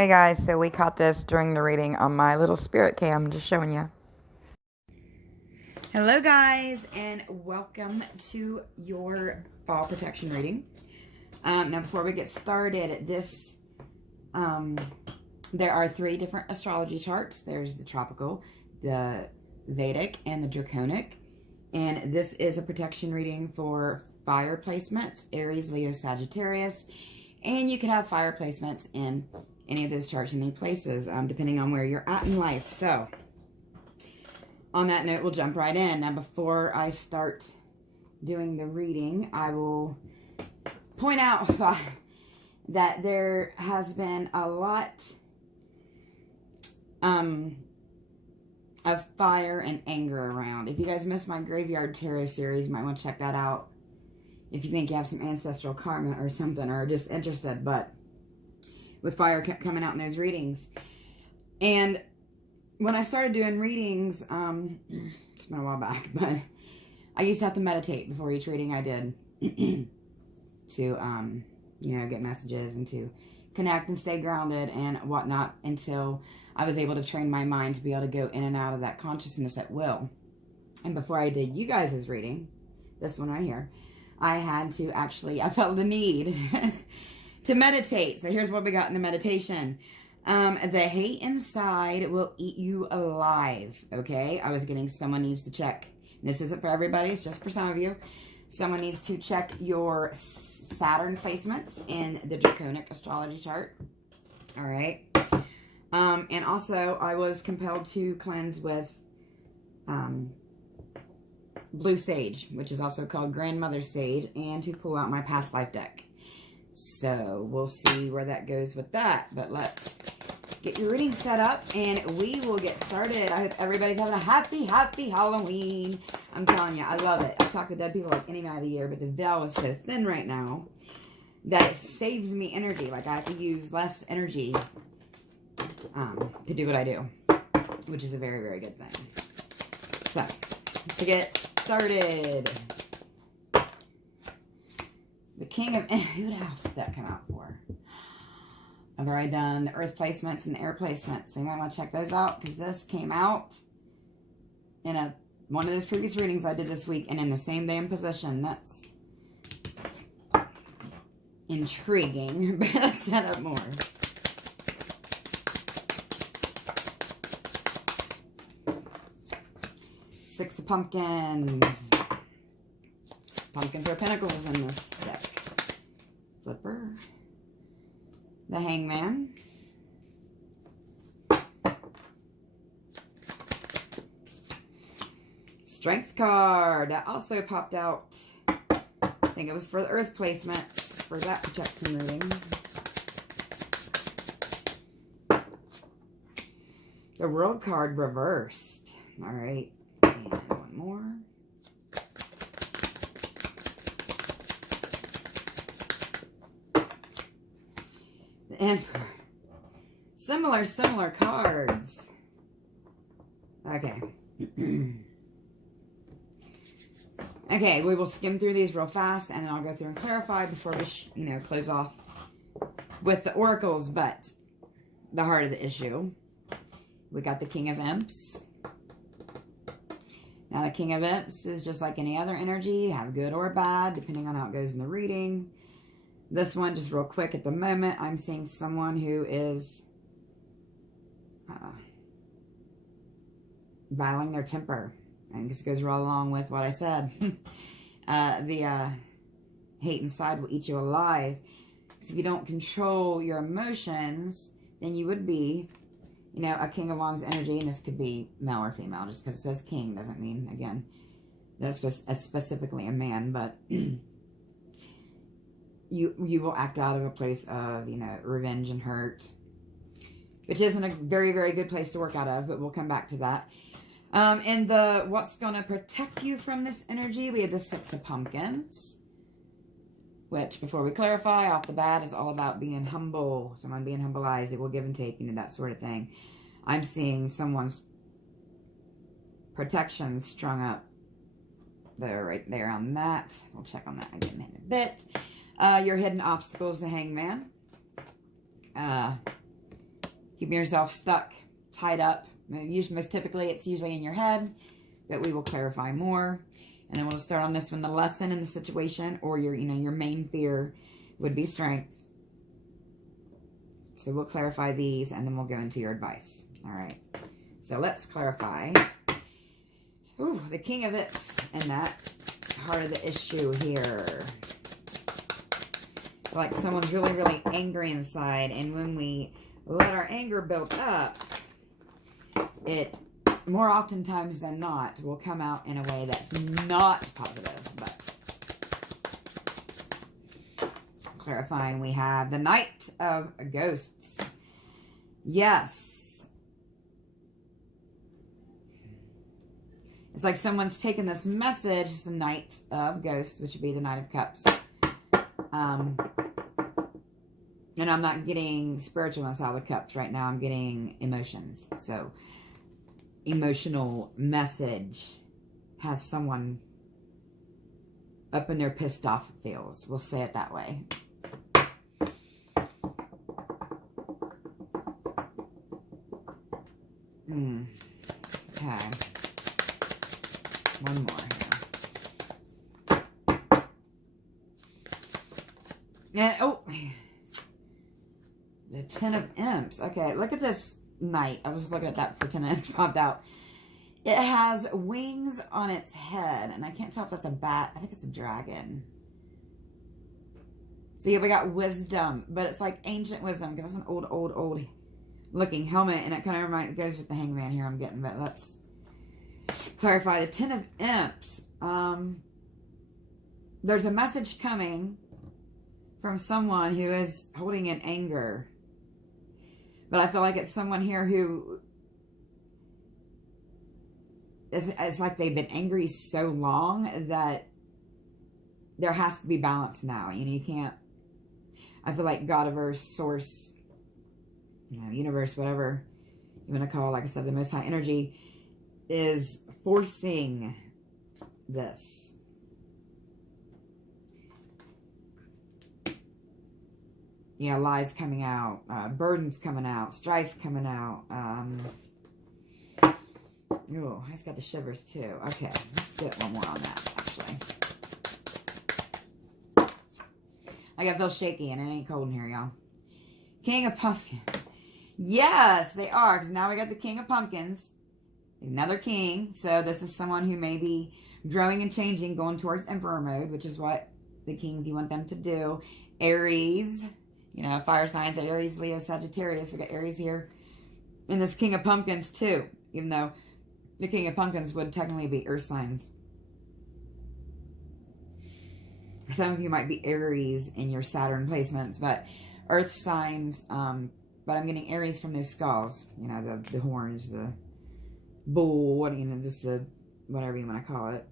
Hey guys, so we caught this during the reading on my little spirit cam, just showing you. Hello guys, and welcome to your fall protection reading. Now before we get started, there are 3 different astrology charts. There's the tropical, the Vedic, and the draconic. And this is a protection reading for fire placements, Aries, Leo, Sagittarius. And you could have fire placements in any of those charts in any places, depending on where you're at in life. So, on that note, we'll jump right in. Now, before I start doing the reading, I will point out that there has been a lot of fire and anger around. If you guys missed my Graveyard Tarot series, you might want to check that out if you think you have some ancestral karma or something, or just interested. But with fire kept coming out in those readings. And when I started doing readings, it's been a while back, but I used to have to meditate before each reading I did to, you know, get messages and to connect and stay grounded and whatnot until I was able to train my mind to be able to go in and out of that consciousness at will. And before I did you guys' reading, this one right here, I had to actually, I felt the need to meditate. So here's what we got in the meditation. The hate inside will eat you alive. Okay. I was getting someone needs to check. This isn't for everybody. It's just for some of you. Someone needs to check your Saturn placements in the draconic astrology chart. All right. And also I was compelled to cleanse with, blue sage, which is also called grandmother sage, and to pull out my past life deck. So we'll see where that goes with that. But let's get your reading set up and we will get started. I hope everybody's having a happy Halloween. I'm telling you, I love it. I talk to dead people like any night of the year, but the veil is so thin right now that it saves me energy. Like I have to use less energy to do what I do, which is a very, very good thing. So to get started, the King of... Who else did that come out for? I've already done the earth placements and the air placements, so you might want to check those out, because this came out in one of those previous readings I did this week, and in the same damn position. That's intriguing, but let's set up more. Six of Pumpkins. Pumpkins are pentacles in this deck. Flipper. The Hangman. Strength card. That also popped out. I think it was for the earth placements for that protection reading. The World card reversed. All right. And one more. The Emperor. Similar cards. Okay. Okay, we will skim through these real fast, and then I'll go through and clarify before we, close off with the oracles. But the heart of the issue, we got the King of Imps. Now, the King of Imps is just like any other energy, have good or bad, depending on how it goes in the reading. This one, just real quick, at the moment, I'm seeing someone who is battling their temper. I guess it goes right along with what I said. The hate inside will eat you alive. Because if you don't control your emotions, then you would be, a King of Wands energy, and this could be male or female. Just because it says king doesn't mean, again, that's specifically a man, but you will act out of a place of, revenge and hurt, which isn't a very, very good place to work out of, but we'll come back to that. And what's going to protect you from this energy, we have the Six of Pumpkins, which, before we clarify, off the bat, is all about being humble. Someone being humble eyes, it will give and take, that sort of thing. I'm seeing someone's protection strung up there, right there on that. We'll check on that again in a bit. Your hidden obstacles, the Hangman. keeping yourself stuck, tied up. Most typically, it's usually in your head, but we will clarify more. And then we'll start on this one. The lesson in the situation, or your main fear would be strength. So we'll clarify these, and then we'll go into your advice. All right. So let's clarify. Ooh, the King of it and that heart of the issue here. Like someone's really, really angry inside, and when we let our anger build up, it more oftentimes than not will come out in a way that's not positive. But clarifying, we have the Knight of Ghosts. Yes. It's like someone's taken this message. It's the Knight of Ghosts, which would be the Knight of Cups. And I'm not getting spiritualness out of the cups right now. I'm getting emotions. So, emotional message has someone up in their pissed off feels. We'll say it that way. Okay. One more here. Yeah, oh. The Ten of Imps. Okay, look at this Knight. I was just looking at that for 10 of Imps popped out. It has wings on its head, and I can't tell if that's a bat. I think it's a dragon. So yeah, we got wisdom, but it's like ancient wisdom because it's an old looking helmet, and it kind of goes with the Hangman here I'm getting. But let's clarify the Ten of Imps. There's a message coming from someone who is holding in anger. But I feel like it's someone here who it's like they've been angry so long that there has to be balance now. You know, you can't, I feel like Godiverse, source, universe, whatever you want to call it, like I said, the most high energy is forcing this. Yeah, lies coming out, burdens coming out, strife coming out. Oh, he's got the shivers too. Okay, let's get one more on that, actually. I got feel shaky, and it ain't cold in here, y'all. King of Pumpkins. Yes, they are, because now we got the King of Pumpkins. Another king. So this is someone who may be growing and changing, going towards Emperor mode, which is what the kings, you want them to do. Aries. Fire signs, Aries, Leo, Sagittarius. We got Aries here. And this King of Pumpkins, too. Even though the King of Pumpkins would technically be Earth signs. Some of you might be Aries in your Saturn placements, but Earth signs. But I'm getting Aries from those skulls. The horns, the bull, just the whatever you want to call it.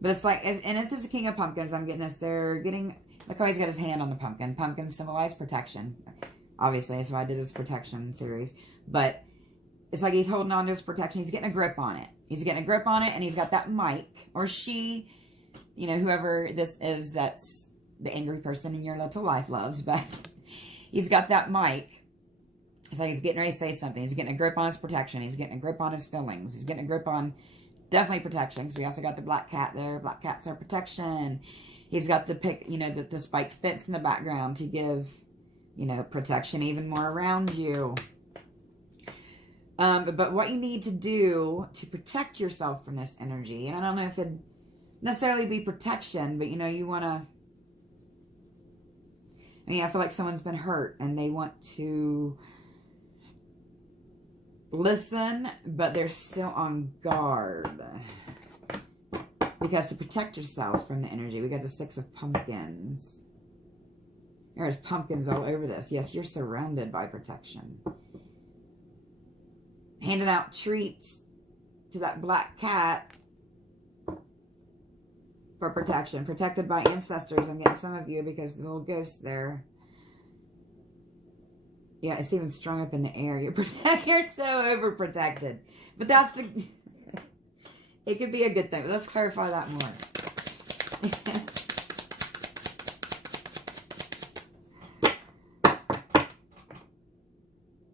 But it's like, and if this is a King of Pumpkins, I'm getting this. They're getting... Look how he's got his hand on the pumpkin. Pumpkins symbolize protection. Obviously, that's why I did this protection series. But it's like he's holding on to his protection. He's getting a grip on it. He's getting a grip on it, and he's got that mic. Or she, whoever this is that's the angry person in your little life loves. But he's got that mic. It's like he's getting ready to say something. He's getting a grip on his protection. He's getting a grip on his feelings. He's getting a grip on definitely protection. Because we also got the black cat there. Black cat's our protection. He's got the the spiked fence in the background to give, protection even more around you. But what you need to do to protect yourself from this energy, and I don't know if it'd necessarily be protection, but you want to, I feel like someone's been hurt and they want to listen, but they're still on guard. Because to protect yourself from the energy, we got the Six of Pumpkins. There's pumpkins all over this. Yes, you're surrounded by protection. Handing out treats to that black cat for protection. Protected by ancestors. I'm getting some of you because the little ghost there. Yeah, it's even strung up in the air. You're so overprotected. But that's the... It could be a good thing. Let's clarify that more.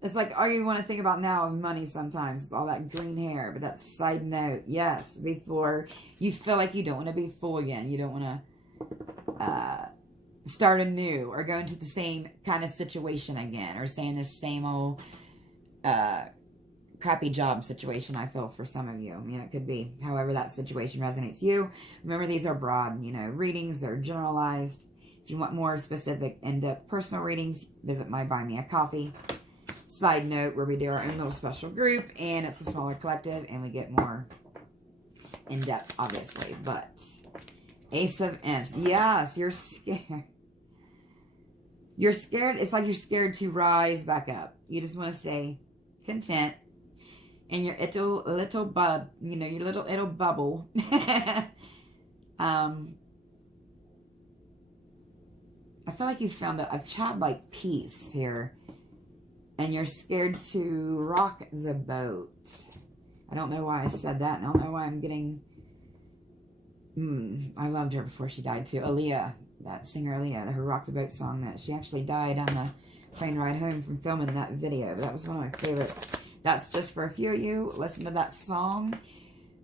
It's like all you want to think about now is money sometimes. All that green hair. But that's side note. Yes. Before you feel like you don't want to be full again. You don't want to start anew. Or go into the same kind of situation again. Or stay in this same old crappy job situation, I feel, for some of you. You know, it could be however that situation resonates you. Remember, these are broad, you know, readings. They're generalized. If you want more specific, in-depth personal readings, visit my Buy Me a Coffee. Side note, where we do our own little special group, and it's a smaller collective, and we get more in-depth, obviously. But Ace of Imps. Yes, you're scared. You're scared. It's like you're scared to rise back up. You just want to stay content. And your little bub, you know, your little bubble. I feel like you found a childlike peace here. And you're scared to rock the boat. I don't know why I said that. And I don't know why I'm getting... I loved her before she died too. Aaliyah, that singer Aaliyah, her Rock the Boat song, that she actually died on the train ride home from filming that video. That was one of my favorites. That's just for a few of you. Listen to that song.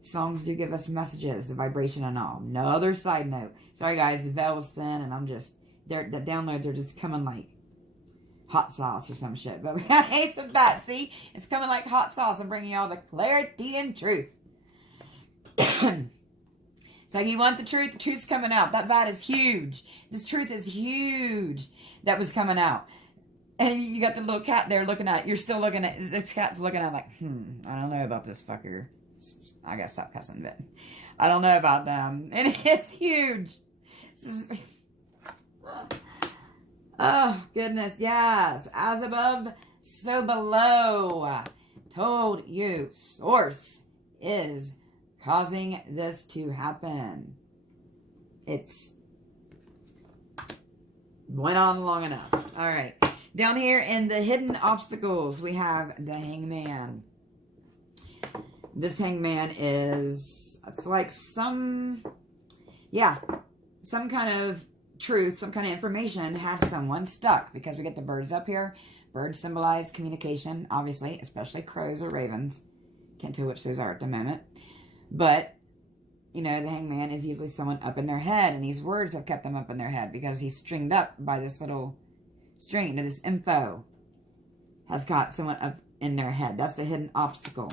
Songs do give us messages, the vibration and all. Another side note. Sorry guys, the veil was thin and I'm just... the downloads are just coming like hot sauce or some shit. But we got Ace of Bats. See? It's coming like hot sauce. I'm bringing y'all the clarity and truth. So you want the truth's coming out. That bat is huge. This truth is huge. That was coming out. And you got the little cat there looking at it. You're still looking at... this cat's looking at it like, I don't know about this fucker. I gotta stop cussing a bit. I don't know about them. And it's huge. Oh, goodness. Yes. As above, so below. Told you. Source is causing this to happen. It's went on long enough. All right. Down here in the hidden obstacles, we have the Hangman. This Hangman is, it's like some kind of truth, some kind of information has someone stuck. Because we get the birds up here. Birds symbolize communication, obviously, especially crows or ravens. Can't tell which those are at the moment. But, you know, the Hangman is usually someone up in their head. And these words have kept them up in their head because he's stringed up by this little string. This info has got someone up in their head. That's the hidden obstacle.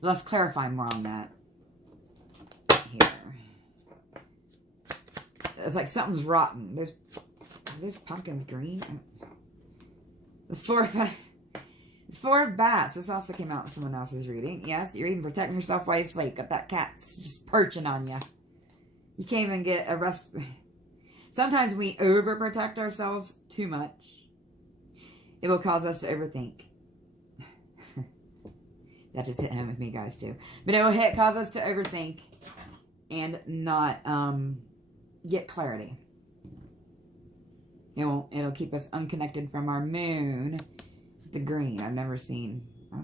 Let's clarify more on that here. It's like something's rotten. Those pumpkins green. The Four of Bats. This also came out in someone else's reading. Yes, you're even protecting yourself while you sleep. Got that cat's just perching on you. You can't even get a rest. Sometimes we overprotect ourselves too much. It will cause us to overthink. That just hit home with me, guys, too. But it will cause us to overthink and not get clarity. It'll keep us unconnected from our moon. The green. I don't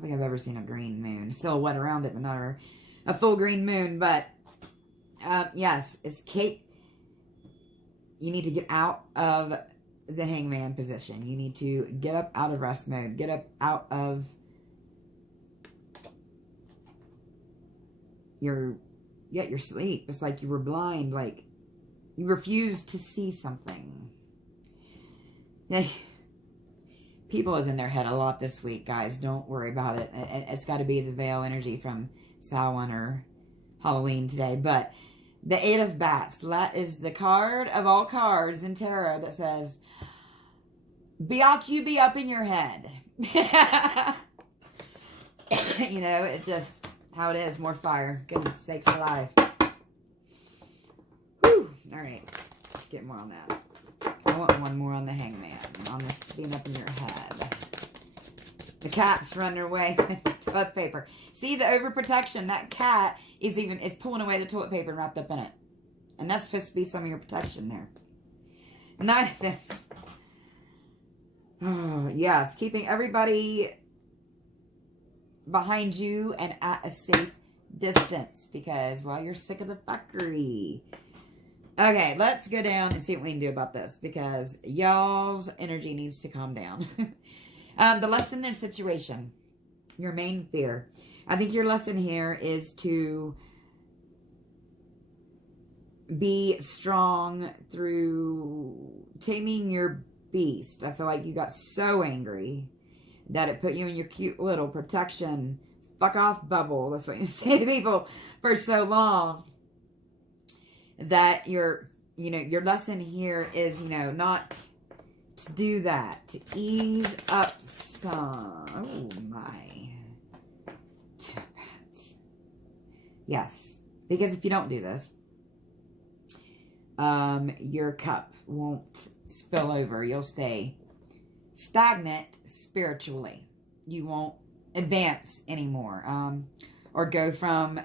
think I've ever seen a green moon. Silhouette around it, but not a full green moon. But, yes, it's Kate. You need to get out of the Hangman position. You need to get up out of rest mode. Get up out of your sleep. It's like you were blind. Like, you refused to see something. People is in their head a lot this week, guys. Don't worry about it. It's got to be the veil energy from Samhain or Halloween today. But the Eight of Bats. That is the card of all cards in tarot that says, "Biatch, you be up in your head." You know, it's just how it is. More fire. Goodness sakes alive. Whew. All right. Let's get more on that. I want one more on the Hangman. On this being up in your head. The cat's running away with toilet paper. See the overprotection. That cat is pulling away the toilet paper wrapped up in it. And that's supposed to be some of your protection there. Nine of this. Oh, yes. Keeping everybody behind you and at a safe distance. Because, well, you're sick of the fuckery. Okay, let's go down and see what we can do about this. Because y'all's energy needs to calm down. The lesson in a situation. Your main fear. I think your lesson here is to be strong through taming your beast. I feel like you got so angry that it put you in your cute little protection fuck off bubble. That's what you say to people for so long. That your lesson here is, not to do that. To ease up some. Oh my. Two bats. Yes. Because if you don't do this, your cup won't spill over. You'll stay stagnant spiritually. You won't advance anymore, or go from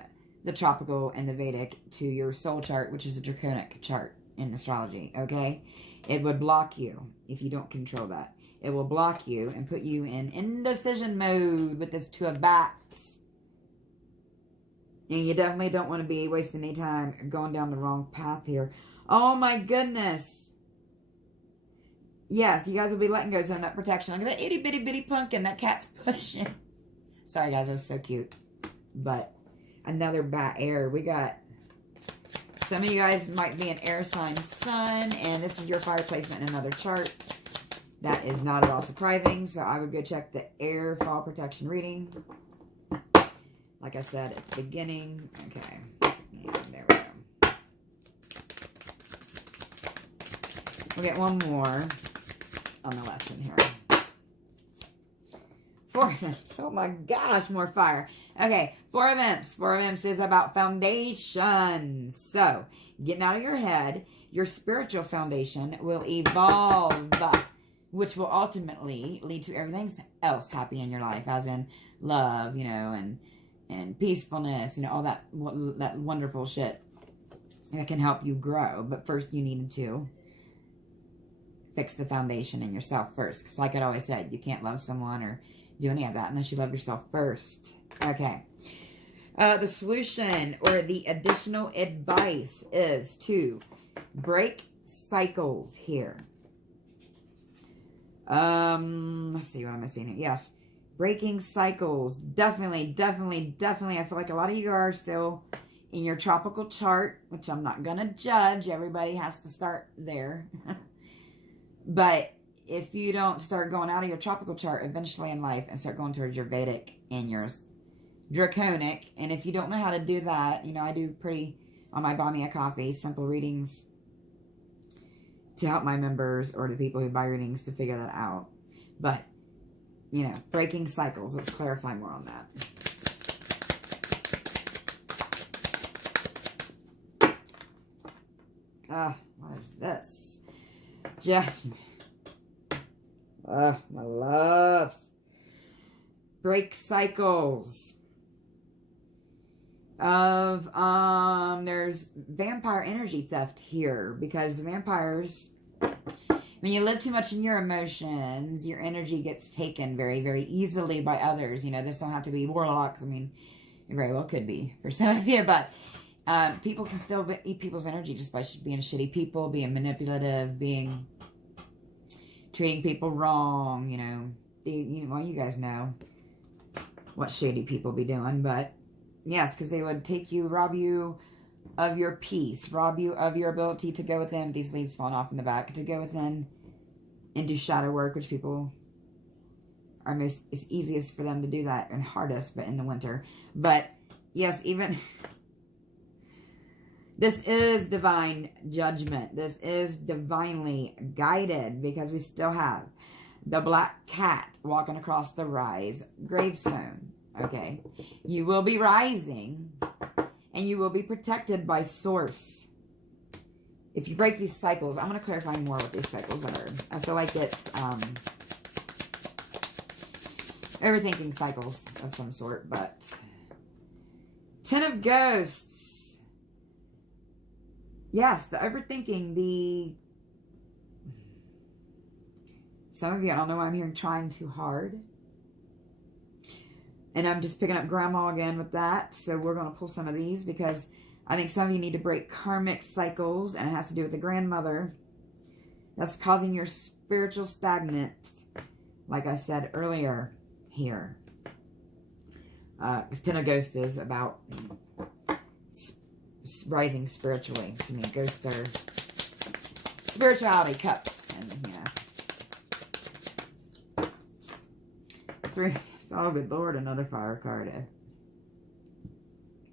the tropical and the Vedic to your soul chart, which is a draconic chart in astrology. Okay, it would block you if you don't control that. It will block you and put you in indecision mode with this Two of Bats. And you definitely don't want to be wasting any time going down the wrong path here. Oh my goodness. Yes, you guys will be letting go of that protection. Look at that itty bitty bitty pumpkin that cat's pushing. Sorry guys, that was so cute. But another bat air. We got, some of you guys might be an air sign sun, and this is your fire placement in another chart. That is not at all surprising. So I would go check the air fall protection reading. Like I said at the beginning. Okay. And there we go. We'll get one more on the lesson here. 4 of Imps. Oh my gosh, more fire. Okay, 4 of Imps. 4 of Imps is about foundation. So, getting out of your head, your spiritual foundation will evolve, which will ultimately lead to everything else happy in your life, as in love, and peacefulness, all that wonderful shit that can help you grow. But first, you need to fix the foundation in yourself first. Because like I always said, you can't love someone or do any of that unless you love yourself first. Okay. The solution or the additional advice is to break cycles here. Let's see, what am I saying here? Yes. Breaking cycles. Definitely. I feel like a lot of you are still in your tropical chart, which I'm not going to judge. Everybody has to start there. But if you don't start going out of your tropical chart eventually in life and start going towards your Vedic and your draconic, and if you don't know how to do that, I do on my Buy Me a Coffee, simple readings to help my members or the people who buy readings to figure that out. But, breaking cycles, let's clarify more on that. What is this? Judgment. My loves. Break cycles of, there's vampire energy theft here, because the vampires, when you live too much in your emotions, your energy gets taken very, very easily by others. This don't have to be warlocks. I mean, it very well could be for some of you, but people can still eat people's energy just by being shitty people, being manipulative, treating people wrong, well, you guys know what shady people be doing, but yes, because they would rob you of your peace, rob you of your ability to go within, these leaves falling off in the back, to go within and do shadow work, which people are it's easiest for them to do that and hardest, but in the winter. But yes, even this is divine judgment. This is divinely guided, because we still have the black cat walking across the rise gravestone. Okay. You will be rising, and you will be protected by source. If you break these cycles, I'm going to clarify more what these cycles are. I feel like it's overthinking cycles of some sort, but 10 of Ghosts. Yes, the overthinking, some of you, I don't know why I'm hearing trying too hard. And I'm just picking up grandma again with that. So we're going to pull some of these, because I think some of you need to break karmic cycles, and it has to do with the grandmother that's causing your spiritual stagnant like I said earlier here. Ten of Ghosts is about rising spiritually. To me, ghosts are spirituality cups. And, you know. 3. Oh, good Lord, another fire card.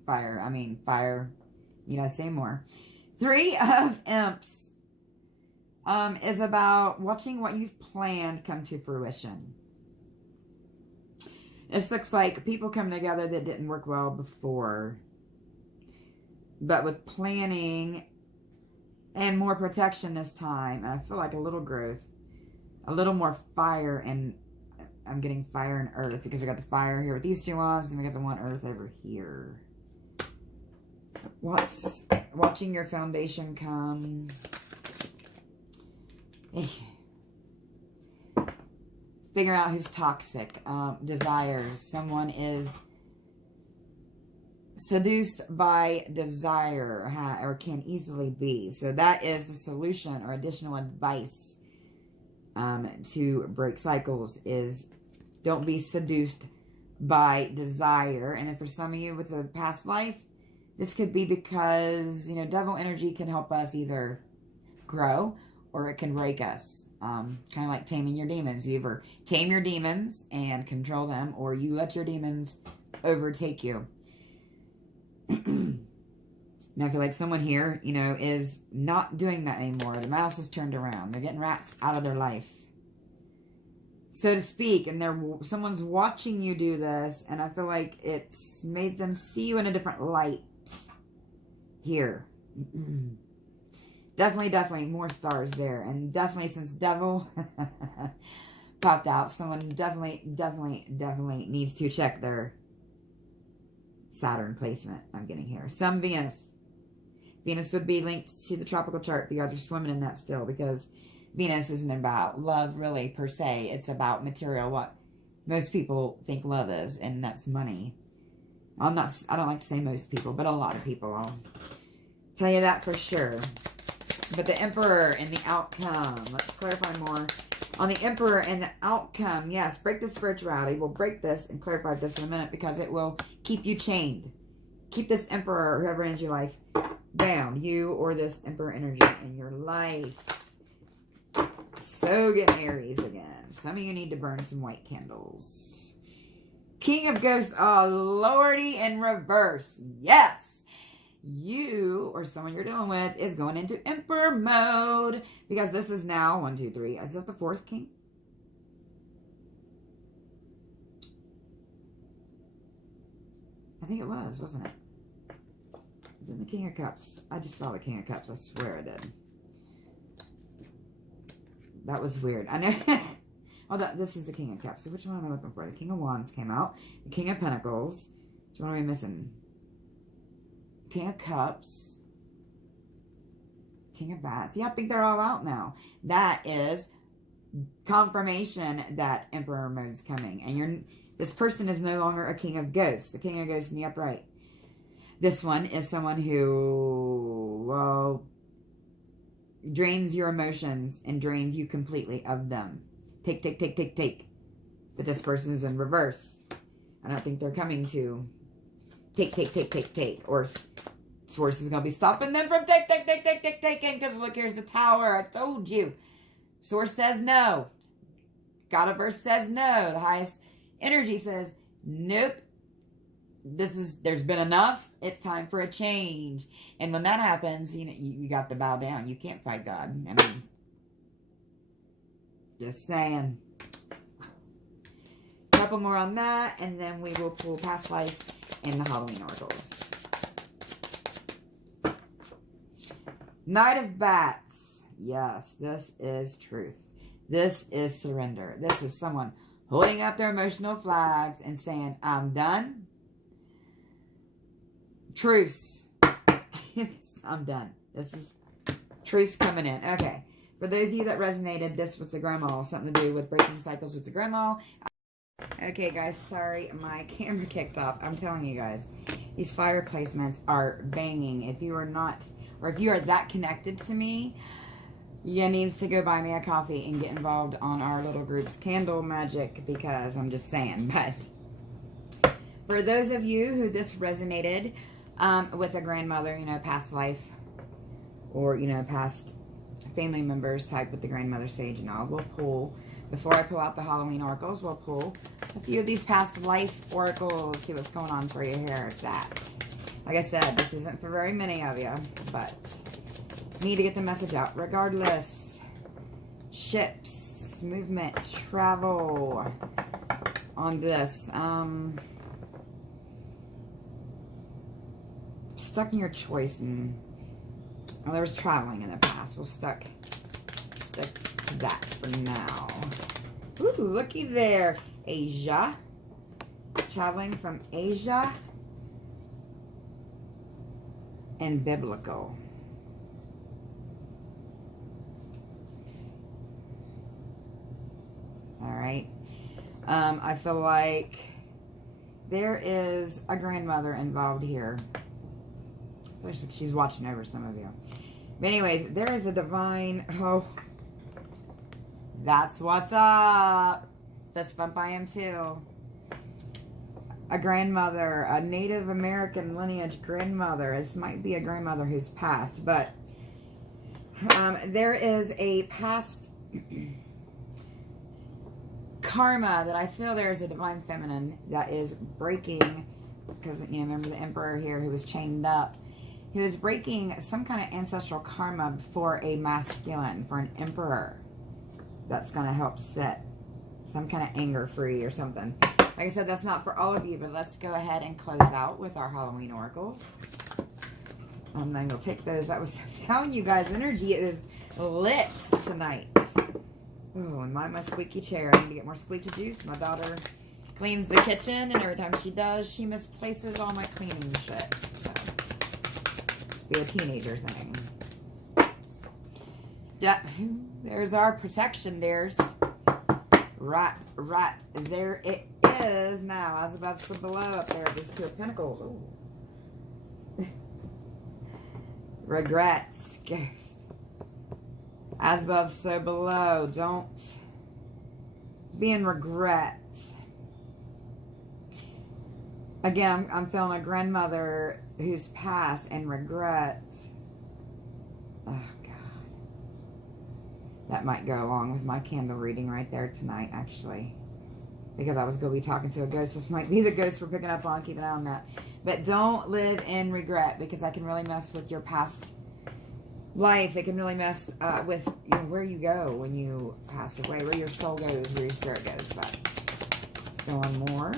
Fire. You know, say more. 3 of Imps is about watching what you've planned come to fruition. This looks like people come together that didn't work well before. But with planning and more protection this time, and I feel like a little growth, a little more fire, and I'm getting fire and earth because I got the fire here with these 2 wands, and we got the 1 earth over here. What's watching your foundation come? Figure out who's toxic. Desires. Someone is seduced by desire, or can easily be. So that is the solution or additional advice to break cycles is don't be seduced by desire. And then for some of you with a past life, this could be because, you know, devil energy can help us either grow or it can break us. Kind of like taming your demons. You either tame your demons and control them, or you let your demons overtake you. And I feel like someone here, you know, is not doing that anymore. The mouse is turned around. They're getting rats out of their life, so to speak. And someone's watching you do this, and I feel like it's made them see you in a different light here. Definitely more stars there. And definitely since devil popped out, someone definitely needs to check their Saturn placement I'm getting here. Some Venus. Venus would be linked to the tropical chart. You guys are swimming in that still, because Venus isn't about love really per se. It's about material, what most people think love is, and that's money. I don't like to say most people, but a lot of people. I'll tell you that for sure. But the Emperor and the outcome. Let's clarify more on the Emperor and the outcome. Yes, break the spirituality. We'll break this and clarify this in a minute, because it will keep you chained. Keep this Emperor, whoever ends your life, bound. You or this Emperor energy in your life. So get Aries again. Some of you need to burn some white candles. King of Ghosts. Oh, Lordy, in reverse. Yes. You or someone you're dealing with is going into Emperor mode, because this is now 1, 2, 3. Is that the 4th king? I think it was, wasn't it? It's in the King of Cups. I just saw the King of Cups. I swear I did. That was weird. I know. Oh, this is the King of Cups. So which one am I looking for? The King of Wands came out. The King of Pentacles. Which one are we missing? King of Cups, King of Bats. Yeah, I think they're all out now. That is confirmation that Emperor mode is coming. And this person is no longer a King of Ghosts. The King of Ghosts in the upright. This one is someone who, well, drains your emotions and drains you completely of them. Take. But this person is in reverse. I don't think they're coming to take. Or Source is going to be stopping them from taking. Because look, here's the Tower. I told you. Source says no. Godiverse says no. The highest energy says nope. There's been enough. It's time for a change. And when that happens, you know, you got to bow down. You can't fight God. I mean, just saying. A couple more on that, and then we will pull past life and the Halloween oracles. Knight of Bats. Yes, this is truth. This is surrender. This is someone holding up their emotional flags and saying, I'm done. Truce. I'm done. This is truce coming in. Okay. For those of you that resonated, this was the grandma. Something to do with breaking cycles with the grandma. Okay, guys. Sorry, my camera kicked off. I'm telling you guys, these fire placements are banging. If you are not, or if you are that connected to me, You needs to go buy me a coffee and get involved on our little group's candle magic, because I'm just saying. But for those of you who this resonated with a grandmother, you know, past life, or, you know, past family members type with the grandmother sage and all, we'll pull, before I pull out the Halloween oracles, we'll pull a few of these past life oracles, see what's going on for you here. That, like I said, this isn't for very many of you, but need to get the message out. Regardless, ships, movement, travel on this. Stuck in your choice, and well, there was traveling in the past. We'll stick to that for now. Ooh, looky there. Asia. Traveling from Asia. And biblical. Alright. I feel like there is a grandmother involved here. Looks like she's watching over some of you. But anyways, there is a divine... Oh, that's what's up. Fist bump, I am too. A grandmother, a Native American lineage grandmother. This might be a grandmother who's passed, but there is a past karma that I feel there is a divine feminine that is breaking, because, you know, remember the emperor here who was chained up. He was breaking some kind of ancestral karma for a masculine, for an emperor. That's going to help set some kind of anger free or something. Like I said, that's not for all of you, but let's go ahead and close out with our Halloween oracles. And then you'll take those. I was telling you guys, energy is lit tonight. Oh, and my squeaky chair. I need to get more squeaky juice. My daughter cleans the kitchen, and every time she does, she misplaces all my cleaning shit. So, must be a teenager thing. Yeah, there's our protection, dears. Right. There it is now. As above, so below up there. There's Two of Pentacles. Ooh. Regrets. As above, so below. Don't be in regret. Again, I'm feeling a grandmother who's passed and regret. Oh, God. That might go along with my candle reading right there tonight, actually. Because I was going to be talking to a ghost. This might be the ghost we're picking up on. Keep an eye on that. But don't live in regret, because that can really mess with your past life. It can really mess with, you know, where you go when you pass away, where your soul goes, where your spirit goes. But let's go on more.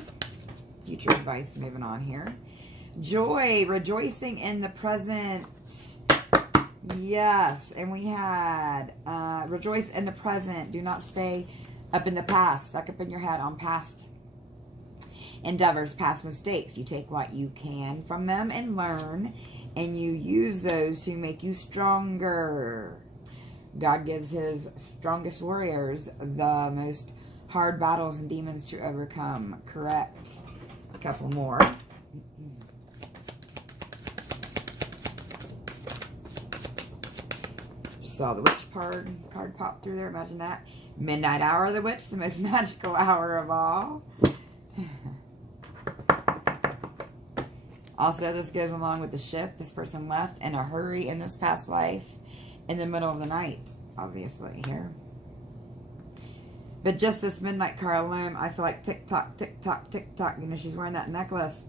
Future advice moving on here. Joy, rejoicing in the present. Yes, and we had rejoice in the present. Do not stay up in the past, stuck up in your head on past endeavors, past mistakes. You take what you can from them and learn, and you use those to make you stronger. God gives his strongest warriors the most hard battles and demons to overcome. Correct. A couple more. Saw the witch card pop through there. Imagine that. Midnight hour of the witch, the most magical hour of all. Also, this goes along with the shift. This person left in a hurry in this past life in the middle of the night, obviously, here. But just this midnight card alone, I feel like tick-tock, tick-tock, tick-tock. You know, she's wearing that necklace.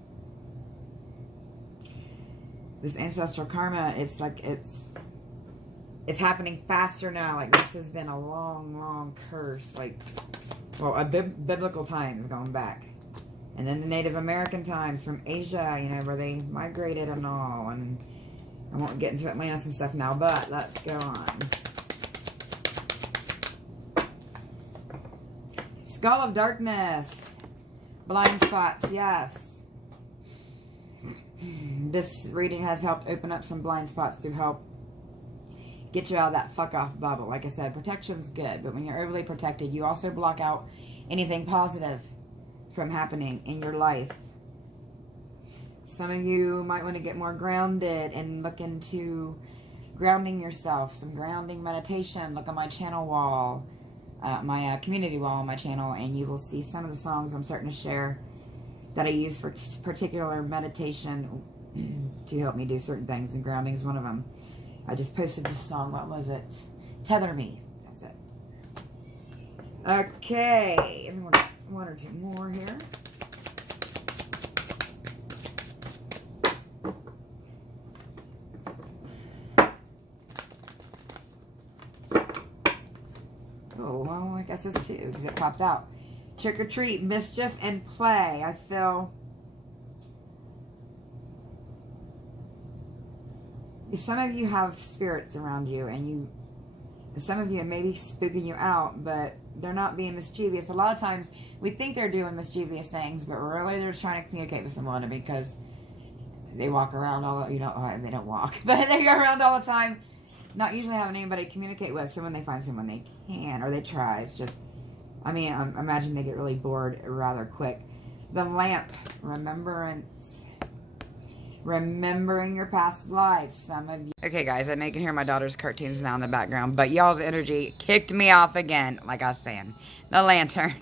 This ancestral karma, it's like it's happening faster now. Like, this has been a long curse. Like, well, a biblical times going back. And then the Native American times from Asia, you know, where they migrated and all. And I won't get into Atlantis and stuff now, but let's go on. Skull of Darkness. Blind spots, yes. This reading has helped open up some blind spots to help get you out of that fuck off bubble. Like I said, protection's good, but when you're overly protected, you also block out anything positive from happening in your life. Some of you might want to get more grounded and look into grounding yourself, some grounding meditation. Look on my channel wall, my community wall on my channel, and you will see some of the songs I'm starting to share that I use for particular meditation to help me do certain things, and grounding is one of them. I just posted this song. What was it? Tether Me. That's it. Okay. And we'll get one or two more here. Oh, well, I guess it's two because it popped out. Trick or treat, mischief, and play. I feel some of you have spirits around you, and some of you may be spooking you out, but they're not being mischievous. A lot of times we think they're doing mischievous things, but really they're trying to communicate with someone, because they walk around all, they don't walk, but they go around all the time, not usually having anybody to communicate with. So when they find someone they can, or they try, it's just, I imagine they get really bored rather quick. The lamp, remembering your past life. Some of you. Okay, guys, I know you can hear my daughter's cartoons now in the background, but y'all's energy kicked me off again. Like I was saying, the lantern.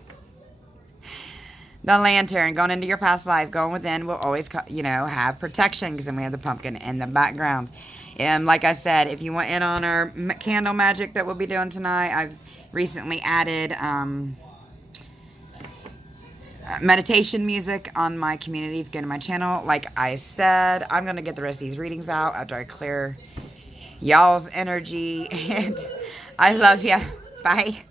The lantern, going into your past life, going within, will always, have protection, because then we have the pumpkin in the background. And like I said, if you want in on our candle magic that we'll be doing tonight, I've recently added meditation music on my community. If you go to my channel, like I said, I'm going to get the rest of these readings out after I clear y'all's energy. And I love you. Bye.